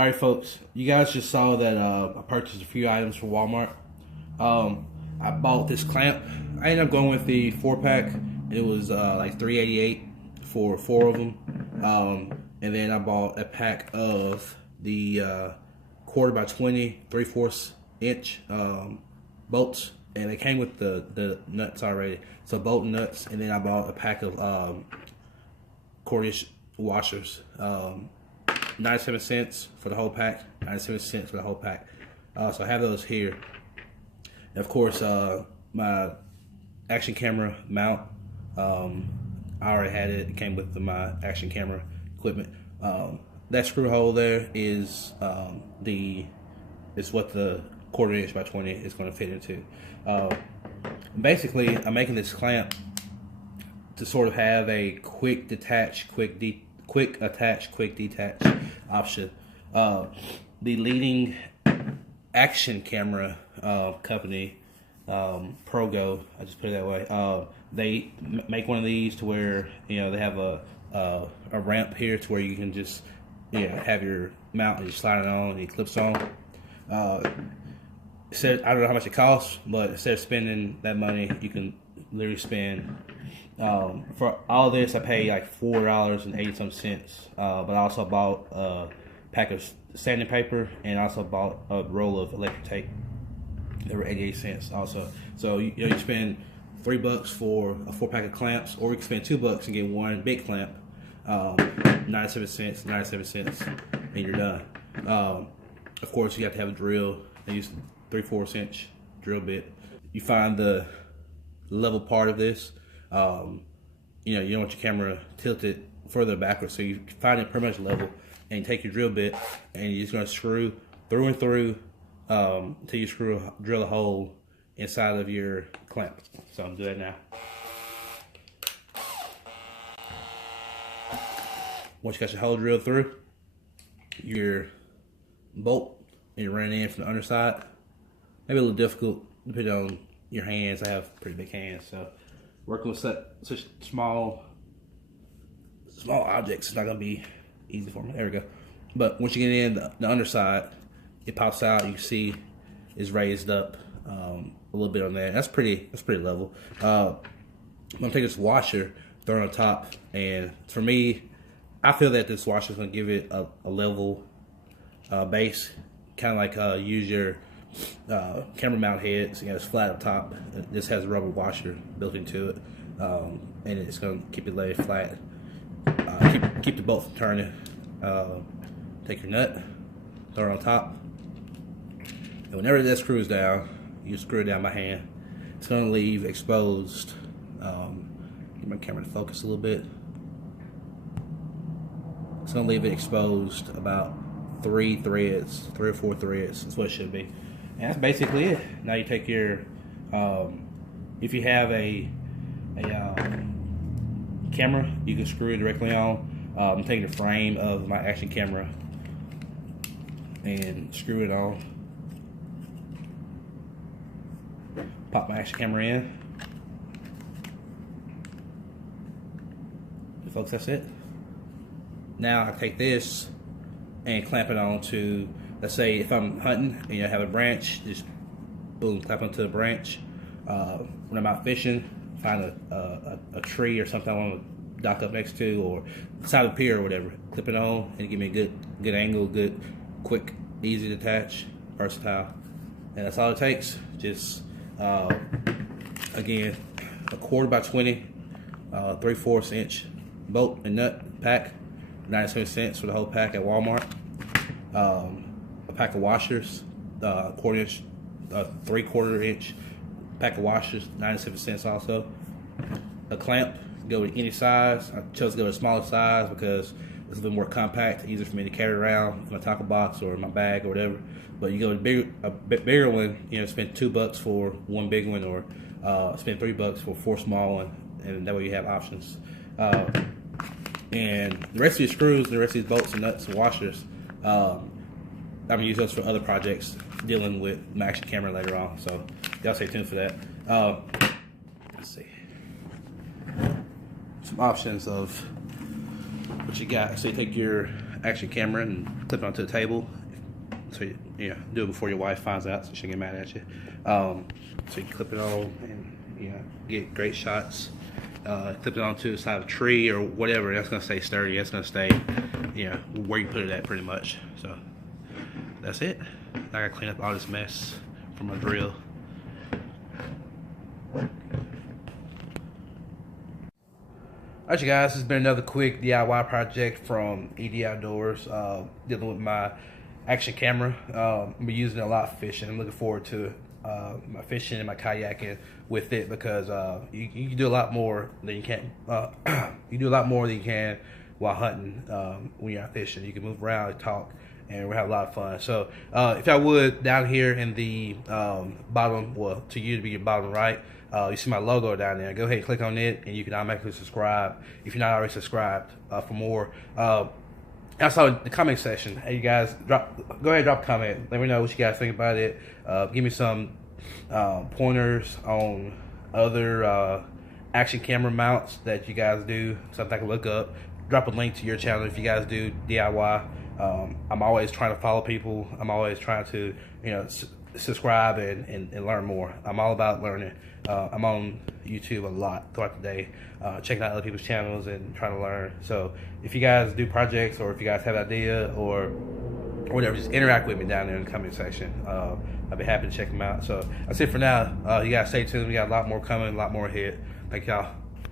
All right, folks. You guys just saw that I purchased a few items from Walmart. I bought this clamp. I ended up going with the 4-pack. It was like $3.88 for 4 of them. And then I bought a pack of the quarter by 20, 3/4 inch bolts, and it came with the nuts already. So bolt nuts, and then I bought a pack of quarter-inch washers. 97 cents for the whole pack. 97 cents for the whole pack. So I have those here. And of course, my action camera mount. I already had it. It came with my action camera equipment. That screw hole there is what the quarter-inch by 20 is going to fit into. Basically, I'm making this clamp to sort of have a quick detach, quick attach, quick detach option. The leading action camera company, ProGo, I just put it that way. They make one of these to where they have a ramp here to where you can just have your mount and you slide it on and it clips on. I don't know how much it costs, but instead of spending that money, you can literally spend. For all this, I paid like $4.80 but I also bought a pack of sanding paper and also bought a roll of electric tape. They were 88 cents also. So you spend $3 for a 4-pack of clamps, or you can spend $2 and get one big clamp. 97 cents, and you're done. Of course, you have to have a drill. I use 3/4 inch drill bit. You find the level part of this. You don't want your camera tilted further backwards, so you find it pretty much level, and you take your drill bit and you're just going to screw through and through until you drill a hole inside of your clamp. So I'm doing that now. Once you got your hole drilled through, your bolt, and you run it in from the underside. Maybe a little difficult depending on your hands. I have pretty big hands, so working with such small objects is not going to be easy for me. There we go. But once you get in the underside, it pops out. You can see it's raised up a little bit on there. That's pretty level. I'm gonna take this washer, throw it on top, and for me, I feel that this washer is gonna give it a level base, kind of like use your camera mount heads. It's flat up top. This has a rubber washer built into it, and it's gonna keep it laid flat. Keep the bolt from turning. Take your nut, throw it on top, and whenever that screws down, you screw it down by hand. It's going to leave exposed. Get my camera to focus a little bit. It's going to leave it exposed about 3 or 4 threads. That's what it should be. And that's basically it. Now you take your, if you have a camera, you can screw it directly on. I'm taking the frame of my action camera and screw it on. Pop my action camera in. Folks, that's it. Now I take this and clamp it on to, let's say if I'm hunting and I have a branch, just boom, clamp onto the branch. When I'm out fishing, find a tree or something I want to dock up next to, or side of the pier or whatever, clip it on and give me a good angle, good, quick, easy to attach, versatile. And that's all it takes. Just again, a quarter by 20, 3/4 inch bolt and nut pack, 97 cents for the whole pack at Walmart. A pack of washers, quarter inch, 3/4 inch pack of washers, 97 cents also. A clamp, go with any size. I chose to go with a smaller size because it's a little more compact, easier for me to carry around in my tackle box or in my bag or whatever. But you go with a bit bigger one, spend $2 for one big one, or spend $3 for 4 small ones, and that way you have options. And the rest of these screws, the rest of these bolts and nuts and washers, I'm gonna use those for other projects dealing with my action camera later on. So y'all stay tuned for that. Let's see. Some options of what you got. So you take your action camera and clip it onto the table. So yeah, do it before your wife finds out, so she can get mad at you. So you can clip it on and get great shots. Clip it onto the side of a tree or whatever. That's gonna stay sturdy. That's gonna stay, where you put it at, pretty much. So that's it. I gotta clean up all this mess from my drill. Alright, you guys, this has been another quick DIY project from ED Outdoors, dealing with my action camera. I'm using it a lot for fishing. I'm looking forward to my fishing and my kayaking with it, because you can do a lot more than you can. You do a lot more than you can while hunting when you're out fishing. You can move around and talk, and we'll have a lot of fun. So if I would, down here in the bottom, well, to you to be your bottom right, you see my logo down there. Go ahead and click on it, and you can automatically subscribe if you're not already subscribed for more. Also, in the comment section, hey, you guys, go ahead and drop a comment. Let me know what you guys think about it. Give me some pointers on other action camera mounts that you guys do, something I can look up. Drop a link to your channel if you guys do DIY. I'm always trying to follow people. I'm always trying to, subscribe and learn more. I'm all about learning. I'm on YouTube a lot throughout the day, checking out other people's channels and trying to learn. So if you guys do projects, or if you guys have an idea or whatever, just interact with me down there in the comment section. I'll be happy to check them out. So that's it for now. You guys stay tuned. We got a lot more coming, a lot more ahead. Thank y'all.